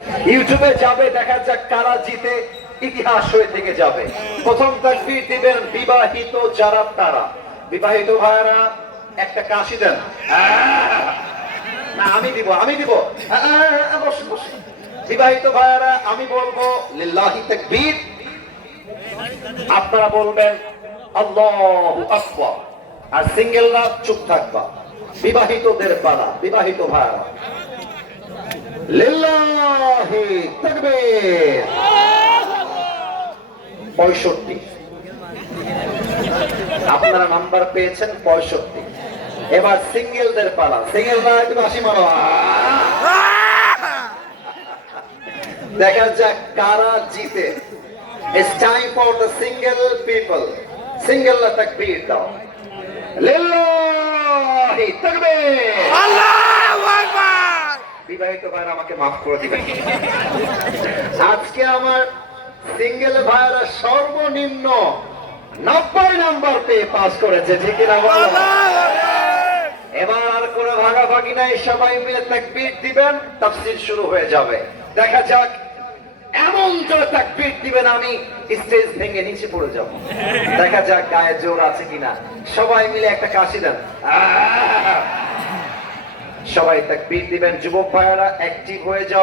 ইউটিউবে যাবে, দেখা যাক কারা জিতে, ইতিহাস হয়ে থেকে যাবে। প্রথম তাকবীর দিবেন বিবাহিত যারা তারা। বিবাহিত ভাইরা একটা কাশি দেন। না আমি দিব, আমি দিব। বসুন বসুন। বিবাহিত ভাইরা আমি বলবো লিল্লাহি তাকবীর, আপনারা বলবেন আল্লাহু আকবার। আর সিঙ্গেলরা চুপ থাকবা। বিবাহিতদের পালা, বিবাহিত ভাইরা লিল্লাহি তাকবীর। 65 আপনারা নাম্বার পেয়েছেন 65। এবার সিঙ্গেলদের পালা। সিঙ্গেলরা একটু হাসি মারো। দেখা যাক কারা জিতে। It's time for the single people. সিঙ্গেলরা তাকবীর দাও। লিল্লাহি তাকবীর। আল্লাহু আকবার। বিবাহিত ভাইরা আমাকে মাফ করে দিবেন। আজকে আমার সিঙ্গেল ভাইরা সর্বনিম্ন 90 নাম্বার পেয়ে পাস করেছে, ঠিক না বলো? এবার আর কোনো ভাগাভাগি নাই, সবাই মিলে তাকবীর দিবেন, তাফসীর শুরু হয়ে যাবে। দেখা যাক এমন জোরে তাকবীর দিবেন আমি স্টেজ ভেঙে নিচে পড়ে যাব। দেখা যাক গায়ে জোর আছে কিনা। সবাই মিলে একটা কাশি দেন। সবাই তাকবীর দিবেন। যুবক ভাইয়েরা অ্যাক্টিভ হয়ে যাও।